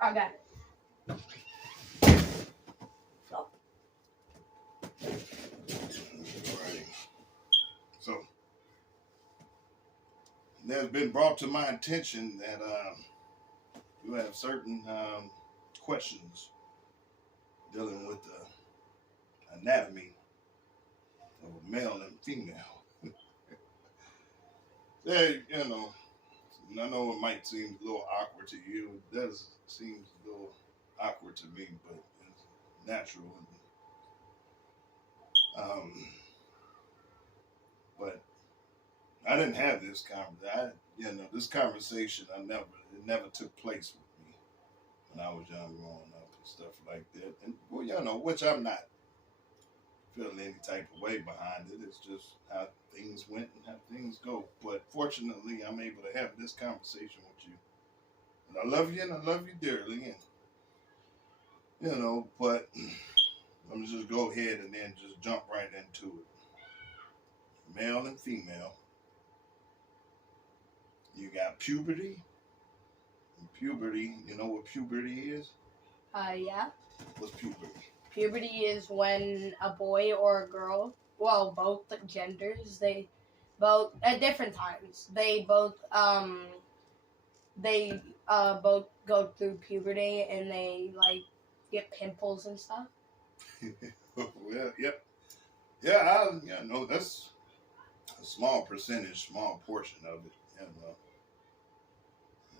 I got it. So, Right. So, it has been brought to my attention that you have certain questions dealing with the anatomy of a male and female. I know it might seem a little awkward to you. It does seem a little awkward to me, but it's natural. But I didn't have this conversation. This conversation, it never took place with me when I was young, growing up and stuff like that. And well, which I'm not feeling any type of way behind it. It's just how things went and how things go. But fortunately, I'm able to have this conversation with you. And I love you, and I love you dearly. And but let me just go ahead and then just jump right into it. Male and female. You got puberty. And puberty, you know what puberty is? yeah. What's puberty? Puberty is when a boy or a girl, well, both genders, they both at different times. They both go through puberty and they like get pimples and stuff. Well, yep. Yeah, that's a small percentage, small portion of it.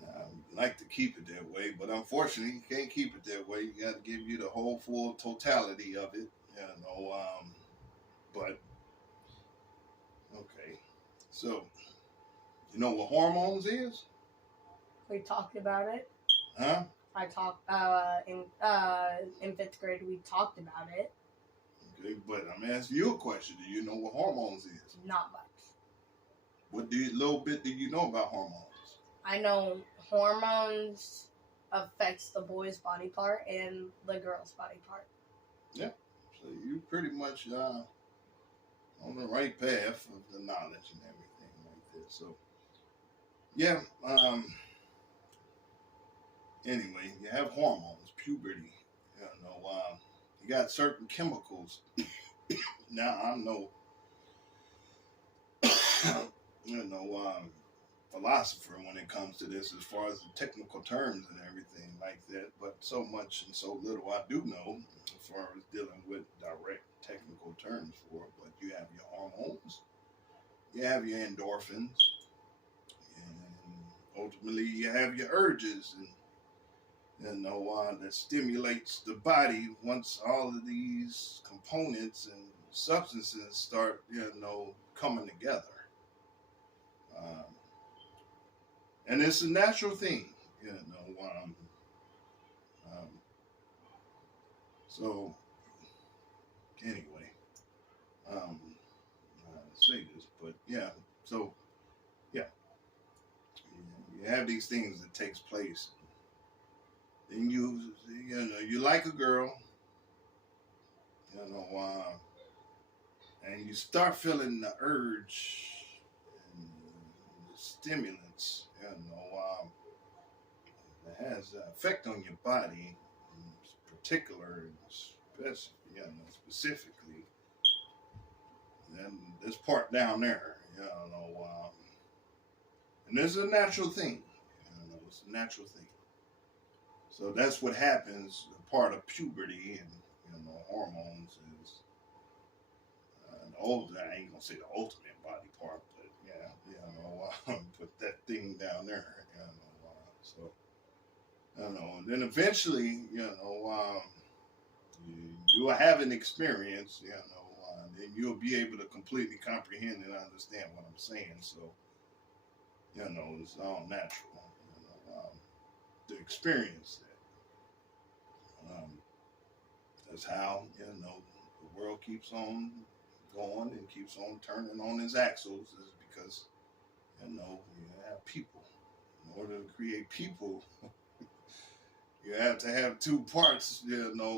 I like to keep it that way, but unfortunately, you can't keep it that way. You got to give you the whole full totality of it. But okay. So, you know what hormones is? We talked about it. Huh? I talked in 5th grade. We talked about it. Okay, but I'm asking you a question. Do you know what hormones is? Not much. Little bit do you know about hormones? I know hormones affects the boy's body part and the girl's body part. Yeah. So you pretty much on the right path of the knowledge and everything like that. So yeah. Anyway, you have hormones, puberty. You got certain chemicals. Now I'm no philosopher when it comes to this as far as the technical terms and everything like that, but so much and so little I do know as far as dealing with direct technical terms for it. But you have your hormones, you have your endorphins, and ultimately you have your urges, and that stimulates the body once all of these components and substances start coming together. And it's a natural thing. So anyway, say this, but yeah. So yeah, you have these things that takes place. Then you like a girl, and you start feeling the urge and the stimulants, that has an effect on your body, in particular, specifically. And this part down there, and this is a natural thing, it's a natural thing. So that's what happens. Part of puberty and hormones is I ain't gonna say the ultimate body part, but yeah, put that thing down there, so and then eventually, you will have an experience, and you'll be able to completely comprehend and understand what I'm saying. So, it's all natural, to experience that. That's how, the world keeps on going and keeps on turning on its axles, is because, you have people. In order to create people, you have to have two parts,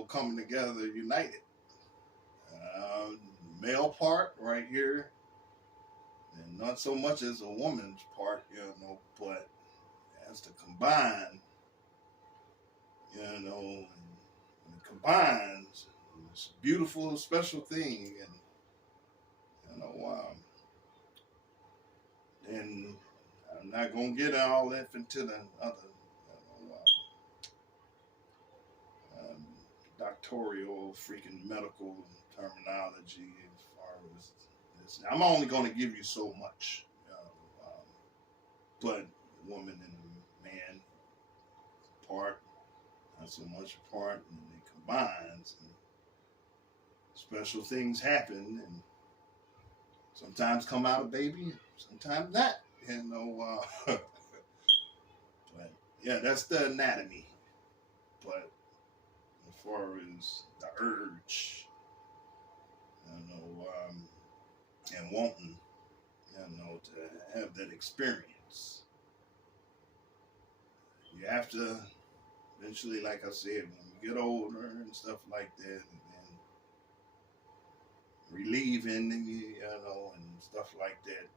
coming together, united. Male part right here, and not so much as a woman's part, but it has to combine and it combines. It's a beautiful, special thing, and and I'm not gonna get all that into the other, um, doctoral, freaking medical terminology as far as this. I'm only gonna give you so much, but woman and man part, not so much apart, and it combines, and special things happen, and sometimes come out a baby, sometimes not. But yeah, that's the anatomy. But as far as the urge, and wanting, to have that experience, you have to eventually, like I said, when you get older and stuff like that, and then relieving, and stuff like that.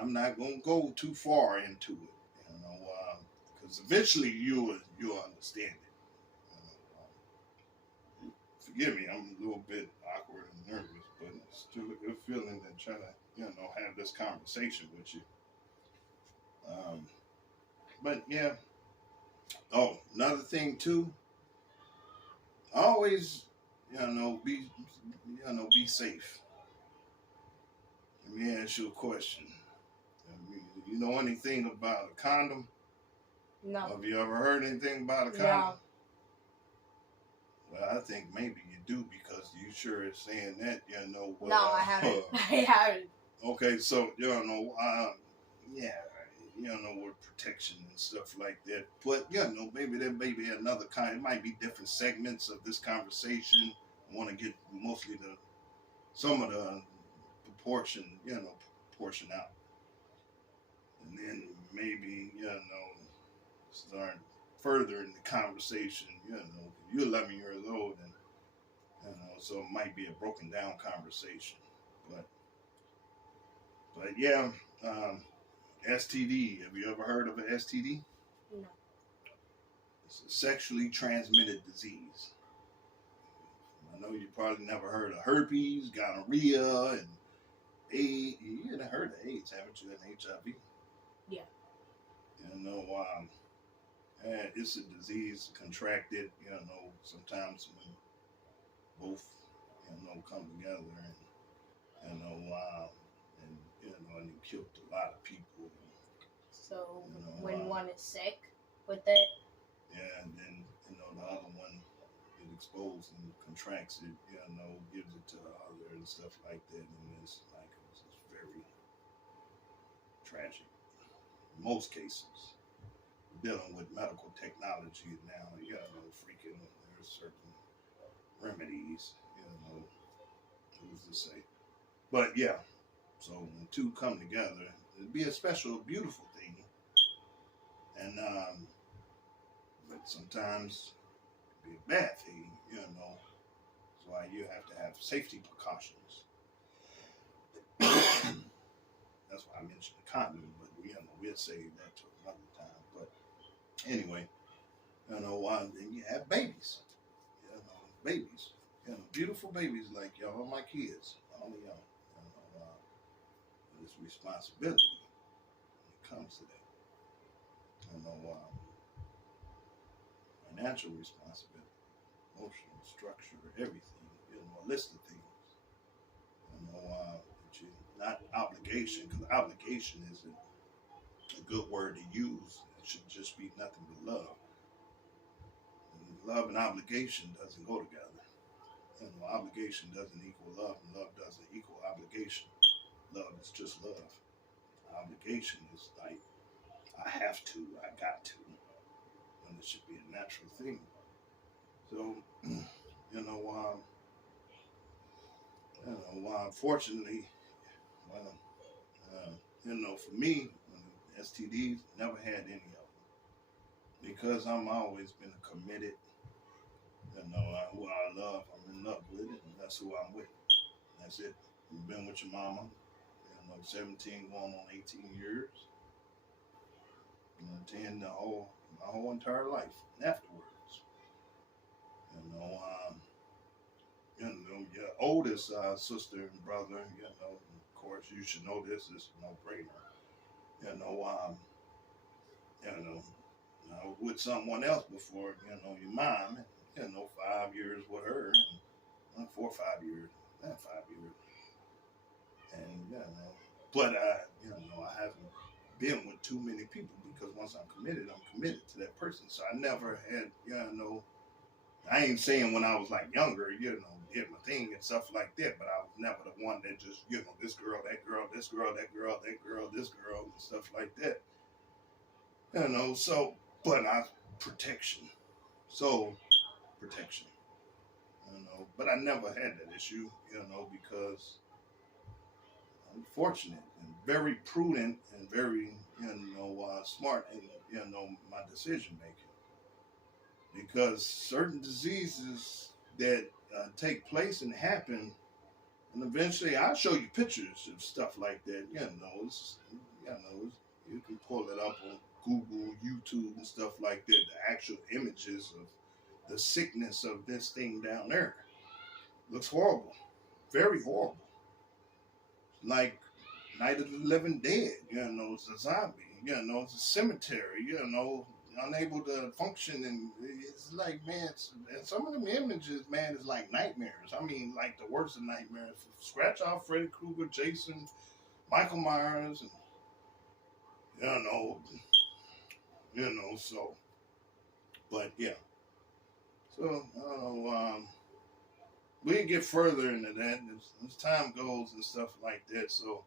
I'm not gonna go too far into it, because eventually you'll understand it. Forgive me, I'm a little bit awkward and nervous, but it's still a good feeling to try to have this conversation with you. But yeah. Oh, another thing too. Always, be safe. Let me ask you a question. You know anything about a condom? No. Have you ever heard anything about a condom? No. Well, I think maybe you do because you sure is saying that. No, I haven't. I haven't. Okay, so yeah, with protection and stuff like that. But maybe there may be another kind. It might be different segments of this conversation. I want to get mostly some of the portion out, and then maybe start further in the conversation. You're 11 years old, and so it might be a broken down conversation, but yeah. STD. Have you ever heard of an STD? No. It's a sexually transmitted disease. I know you probably never heard of herpes, gonorrhea, and AIDS. You haven't heard of AIDS, haven't you? And HIV. Yeah. It's a disease contracted. Sometimes when both come together, and it killed a lot of people. So when one is sick with it, yeah, and then the other one is exposed and contracts it, gives it to the other and stuff like that, and it's very tragic. In most cases, we're dealing with medical technology now. Freaking there's certain remedies. Who's to say? But yeah, so when two come together, it'd be a special, beautiful thing. And but sometimes it be a bad thing, That's why you have to have safety precautions. That's why I mentioned the condom, but we'll save that to another time. But anyway, then you have babies. Babies. Beautiful babies like y'all, my kids, all of y'all. It's responsibility when it comes to that. Financial responsibility, emotional structure, everything. A list of things. Not obligation, because obligation isn't a good word to use. It should just be nothing but love. And love and obligation doesn't go together. Obligation doesn't equal love, and love doesn't equal obligation. Love is just love. Obligation is like, I have to, I got to, and it should be a natural thing. So, unfortunately, for me, STDs, never had any of them. Because I'm always been committed, who I love, I'm in love with it, and that's who I'm with. That's it. You've been with your mama, 17 going on 18 years. 10 in my whole entire life afterwards. You know, your oldest sister and brother. Of course, you should know this. This is no brainer. You know, I was with someone else before. Your mom. 5 years with her, and 4 or 5 years, 5 years, and but I haven't been with too many people because once I'm committed to that person. So I never had, I ain't saying when I was like younger, did my thing and stuff like that, but I was never the one that just, this girl, that girl, this girl, that girl, that girl, this girl, and stuff like that. So, but protection. So, protection. But I never had that issue, because I'm fortunate and very prudent and very, smart in, my decision making. Because certain diseases that take place and happen, and eventually I'll show you pictures of stuff like that. You can pull it up on Google, YouTube, and stuff like that. The actual images of the sickness of this thing down there looks horrible, very horrible. Like Night of the Living Dead. It's a zombie. It's a cemetery. Unable to function, and it's like, man, some of them images, man, is like nightmares. I mean, like the worst of nightmares. Scratch off Freddy Krueger, Jason, Michael Myers, and so, but yeah. So we can get further into that as time goes and stuff like that. So,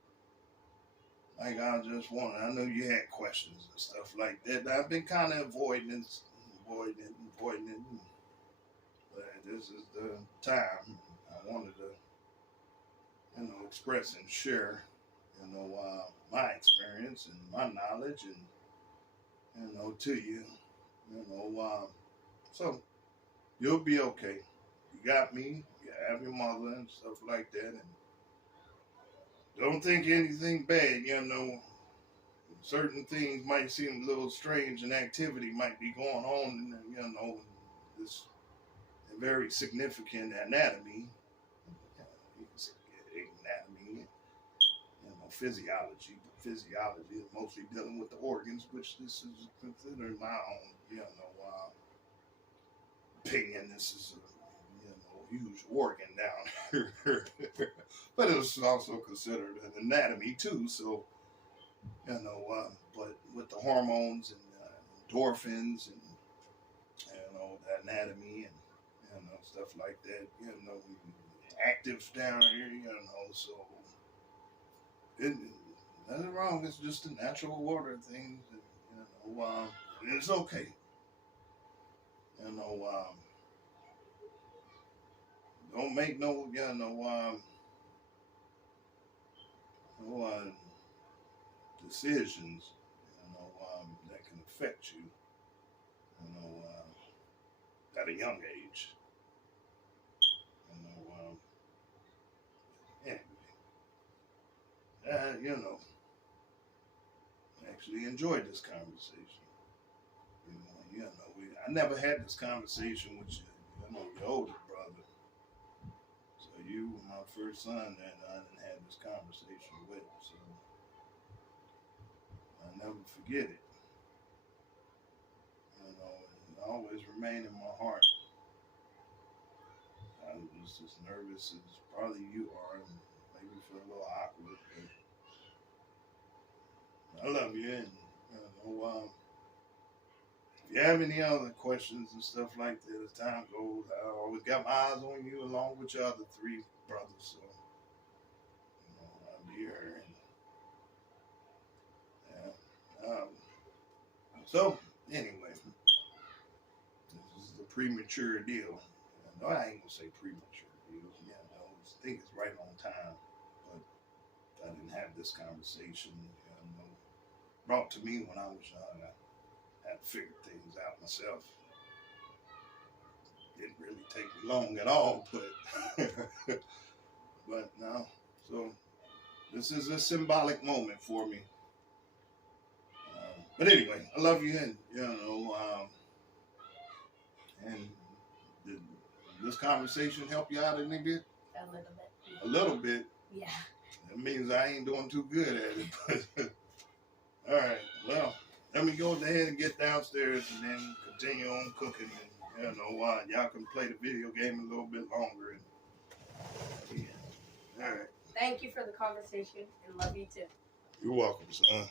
like, I know you had questions and stuff like that. I've been kind of avoiding it. But this is the time I wanted to, express and share, my experience and my knowledge and, to you, so you'll be okay. You got me, you have your mother and stuff like that, and don't think anything bad, certain things might seem a little strange and activity might be going on, this very significant anatomy, you can say anatomy, physiology, but physiology is mostly dealing with the organs, which this is considered my own, opinion. This is a huge organ down here, but it was also considered an anatomy too. So, but with the hormones and endorphins and the anatomy and stuff like that, active down here, so it, nothing wrong. It's just a natural order thing. It's okay. Don't make no decisions, that can affect you, at a young age. Anyway, actually enjoyed this conversation. I never had this conversation with you, your older brother. So you were my first son that I didn't have this conversation with. So I never forget it. It always remain in my heart. I was just as nervous as probably you are, and maybe feel a little awkward. But I love you, and if you have any other questions and stuff like that as time goes, I always got my eyes on you along with your other three brothers. So I'll be here. And, so anyway, this is a premature deal. No, I ain't gonna say premature deal. I think it's right on time. But I didn't have this conversation, brought to me when I was young. I had to figure things out myself. Didn't really take me long at all, but but no. So this is a symbolic moment for me. But anyway, I love you, and and did this conversation help you out any bit? A little bit. A little bit. Yeah. That means I ain't doing too good at it. But all right, well, let me go ahead and get downstairs and then continue on cooking, and y'all can play the video game a little bit longer. And, yeah. All right. Thank you for the conversation, and love you too. You're welcome, son.